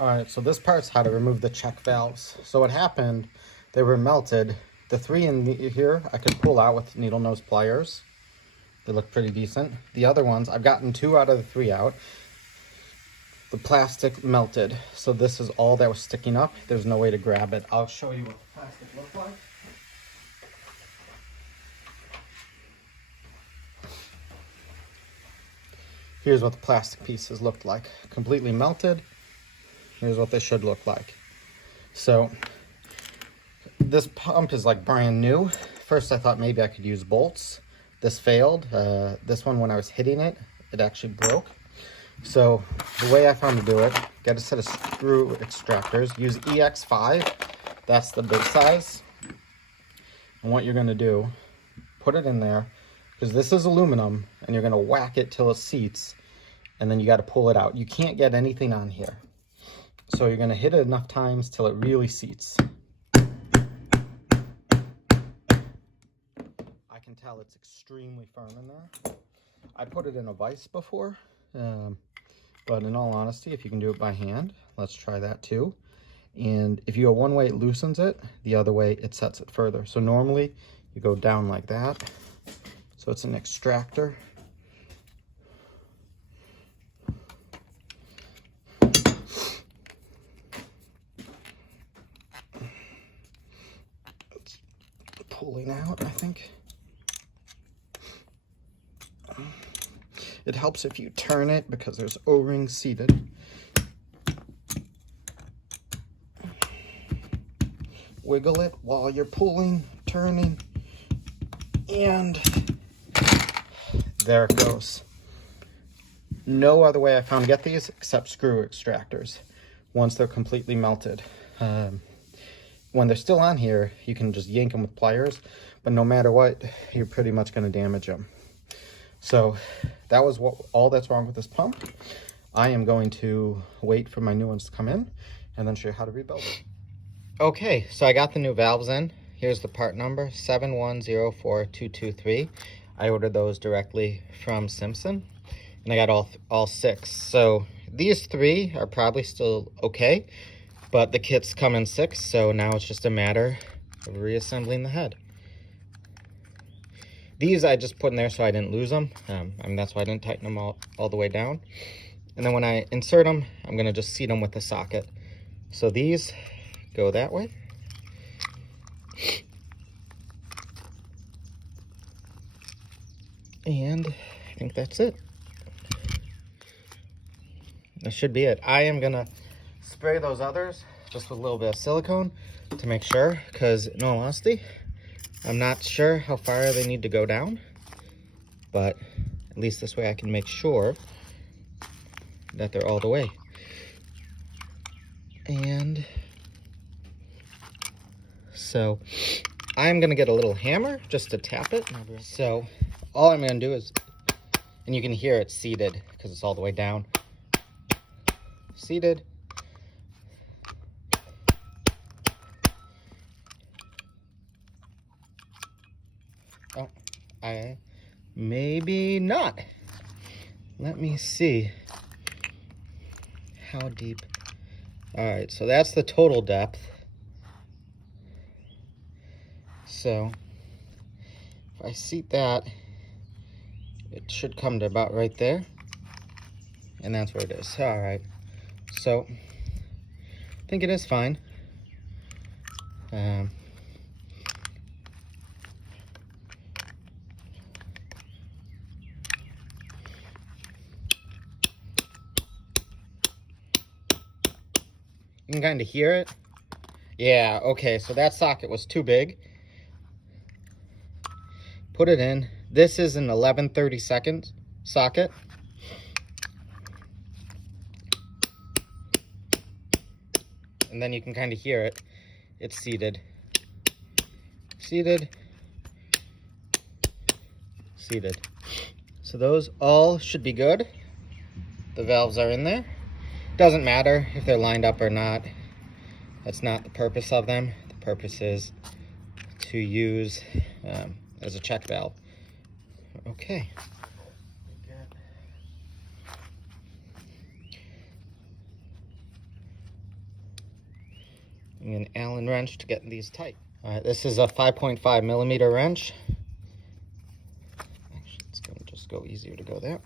All right, so this part's how to remove the check valves. So what happened, they were melted. The three in here, I could pull out with needle nose pliers. They look pretty decent. The other ones, I've gotten 2 out of the 3 out. The plastic melted. So this is all that was sticking up. There's no way to grab it. I'll show you what the plastic looks like. Here's what the plastic pieces looked like. Completely melted. Here's what they should look like. So this pump is like brand new. First I thought maybe I could use bolts. This failed. This one, when I was hitting it, it actually broke. So the way I found to do it, get a set of screw extractors. Use EX5. That's the big size. And what you're going to do, put it in there, because this is aluminum, and you're going to whack it till it seats, and then you got to pull it out. You can't get anything on here. So you're going to hit it enough times till it really seats. I can tell it's extremely firm in there. I put it in a vise before, but in all honesty, if you can do it by hand, let's try that too. And if you go one way, it loosens it. The other way, it sets it further. So normally, you go down like that. So it's an extractor. It's pulling out, I think. It helps if you turn it because there's O-rings seated. Wiggle it while you're pulling, turning, and there it goes. No other way I found to get these except screw extractors once they're completely melted. When they're still on here, you can just yank them with pliers, but no matter what, you're pretty much going to damage them. So that was all that's wrong with this pump. I am going to wait for my new ones to come in and then show you how to rebuild it. Okay, so I got the new valves in. Here's the part number, 7104223. I ordered those directly from Simpson, and I got all 6. So these 3 are probably still okay, but the kits come in 6, so now it's just a matter of reassembling the head. These I just put in there so I didn't lose them. That's why I didn't tighten them all the way down. And then when I insert them, I'm going to just seat them with the socket. So these go that way. And I think that's it. That should be it. I am going to spray those others just with a little bit of silicone to make sure, because in all honesty, I'm not sure how far they need to go down, but at least this way I can make sure that they're all the way. And so I'm going to get a little hammer just to tap it. So all I'm going to do is, and you can hear it seated because it's all the way down. Seated. Oh, maybe not. Let me see how deep. All right, so that's the total depth. So if I seat that, it should come to about right there, and that's where it is. All right, so I think it is fine. You can kind of hear it. Yeah, okay, so that socket was too big. Put it in. This is an 11/32 socket. And then you can kind of hear it. It's seated. Seated. Seated. So those all should be good. The valves are in there. Doesn't matter if they're lined up or not. That's not the purpose of them. The purpose is to use as a check valve. Okay. An Allen wrench to get these tight. All right, this is a 5.5 millimeter wrench. Actually, it's gonna just go easier to go there.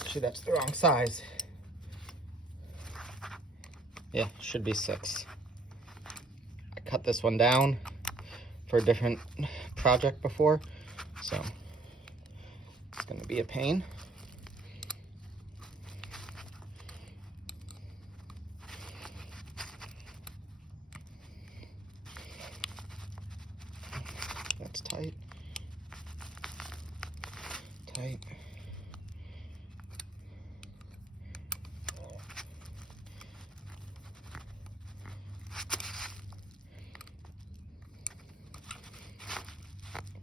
Actually, that's the wrong size. Yeah, should be 6. I cut this one down for a different project before, so it's gonna be a pain. That's tight. Tight.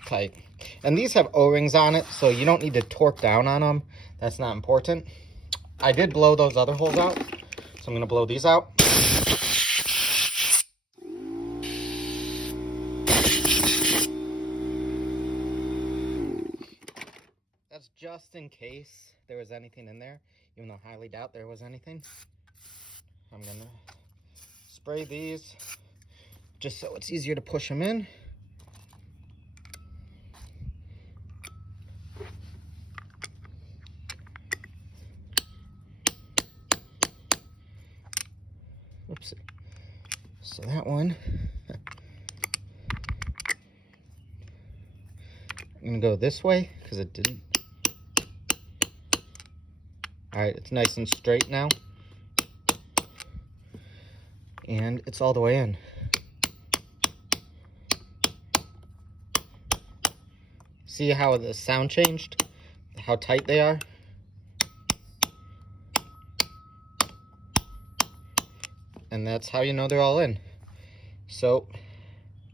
Tight. And these have O-rings on it, so you don't need to torque down on them. That's not important. I did blow those other holes out, so I'm going to blow these out. That's just in case there was anything in there, even though I highly doubt there was anything. I'm going to spray these just so it's easier to push them in. Oopsie. So that one, I'm gonna go this way because it didn't. All right, it's nice and straight now. And it's all the way in. See how the sound changed? How tight they are? And that's how you know they're all in. So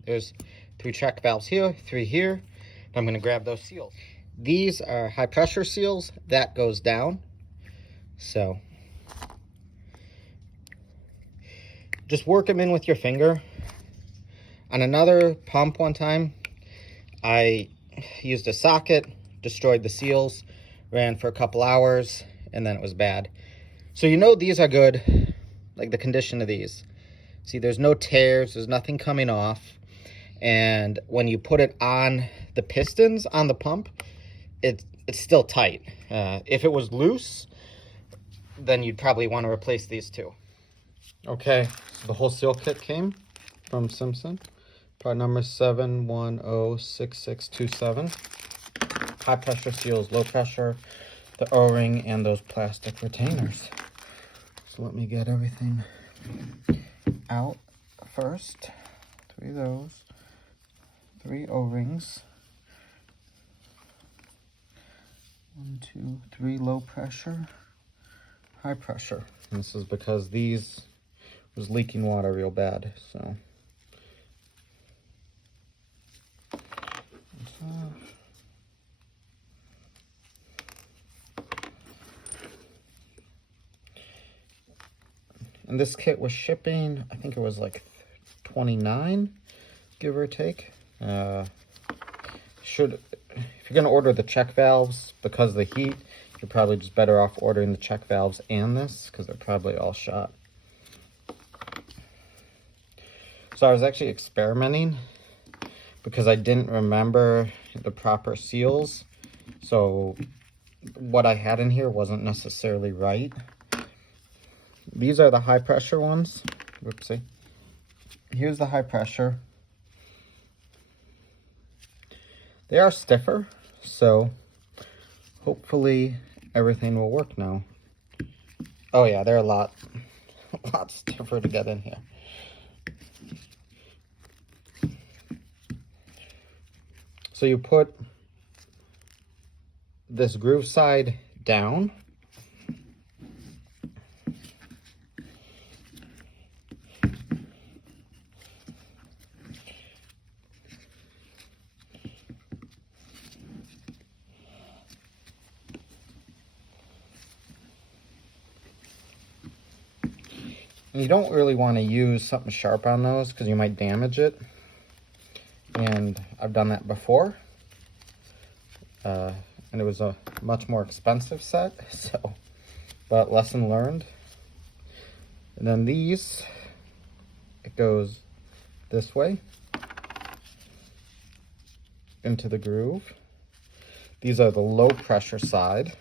there's 3 check valves here, 3 here. I'm gonna grab those seals. These are high pressure seals. That goes down. So just work them in with your finger. On another pump one time, I used a socket, destroyed the seals, ran for a couple hours, and then it was bad. So you know these are good. Like the condition of these. See, there's no tears, there's nothing coming off. And when you put it on the pistons on the pump, it's still tight. If it was loose, then you'd probably want to replace these too. Okay, so the whole seal kit came from Simpson. Part number 7106627. High pressure seals, low pressure, the O-ring, and those plastic retainers. So let me get everything out first. 3 of those, 3 O-rings. 1, 2, 3 low pressure, high pressure. And this is because these was leaking water real bad, so. And this kit was shipping, I think it was like $29, give or take. If you're gonna order the check valves, because of the heat, you're probably just better off ordering the check valves and this, because they're probably all shot. So I was actually experimenting, because I didn't remember the proper seals. So what I had in here wasn't necessarily right. These are the high pressure ones. Whoopsie. Here's the high pressure. They are stiffer, so hopefully everything will work now. Oh yeah, they're a lot stiffer to get in here. So you put this groove side down. You don't really want to use something sharp on those because you might damage it. And I've done that before. And it was a much more expensive set, so but lesson learned. And then these, it goes this way into the groove. These are the low pressure side.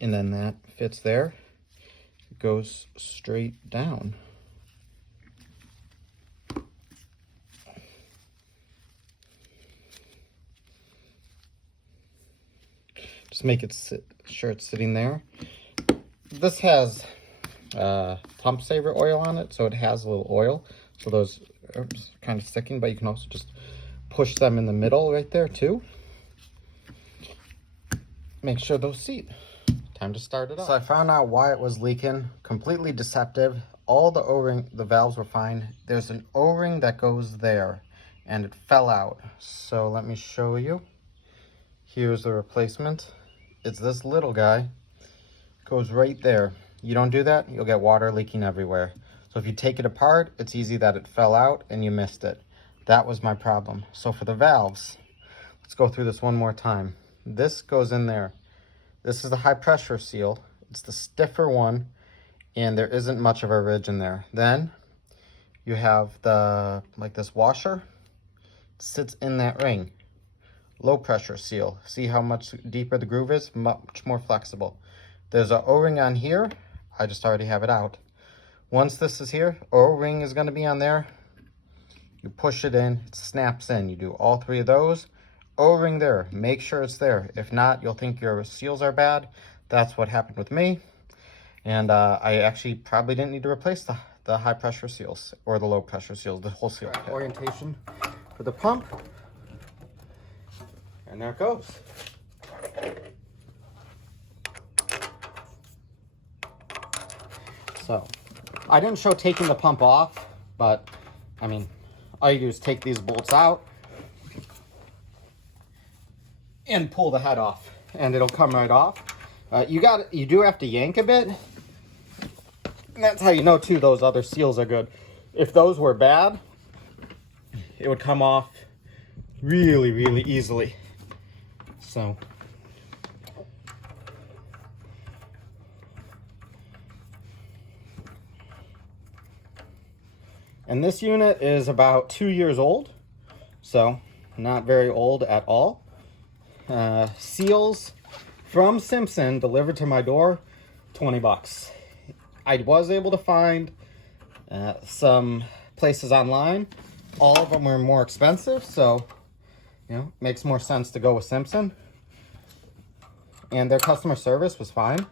And then that fits there. It goes straight down. Just make it sure it's sitting there. This has pump saver oil on it, so it has a little oil. So those are kind of sticking, but you can also just push them in the middle right there too. Make sure those seat. Time to start it up. So I found out why it was leaking. Completely deceptive. All the O-ring, the valves were fine. There's an O-ring that goes there and it fell out. So let me show you. Here's the replacement. It's this little guy. Goes right there. You don't do that, you'll get water leaking everywhere. So if you take it apart, it's easy that it fell out and you missed it. That was my problem. So for the valves, let's go through this one more time. This goes in there. This is the high pressure seal. It's the stiffer one, and there isn't much of a ridge in there. Then you have the, like this washer, it sits in that ring. Low pressure seal. See how much deeper the groove is? Much more flexible. There's an O-ring on here. I just already have it out. Once this is here, O-ring is going to be on there. You push it in, it snaps in. You do all three of those. O-ring there, make sure it's there. If not, you'll think your seals are bad. That's what happened with me. And I actually probably didn't need to replace the high pressure seals or the low pressure seals, the whole seal. Orientation for the pump. And there it goes. So, I didn't show taking the pump off, but I mean, all you do is take these bolts out and pull the head off, and it'll come right off. You do have to yank a bit, and that's how you know too those other seals are good. If those were bad, it would come off really, really easily. So. And this unit is about 2 years old, so not very old at all. Seals from Simpson delivered to my door, 20 bucks. I was able to find some places online. All of them were more expensive, so you know, it makes more sense to go with Simpson. And their customer service was fine.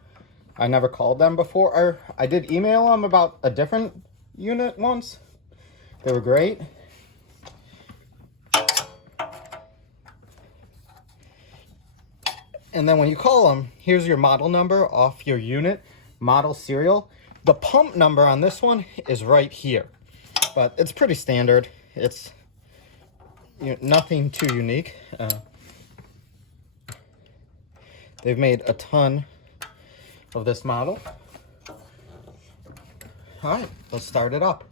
I never called them before, or I did email them about a different unit once. They were great. And then when you call them, here's your model number off your unit, model serial. The pump number on this one is right here, but it's pretty standard. It's nothing too unique. They've made a ton of this model. All right, let's start it up.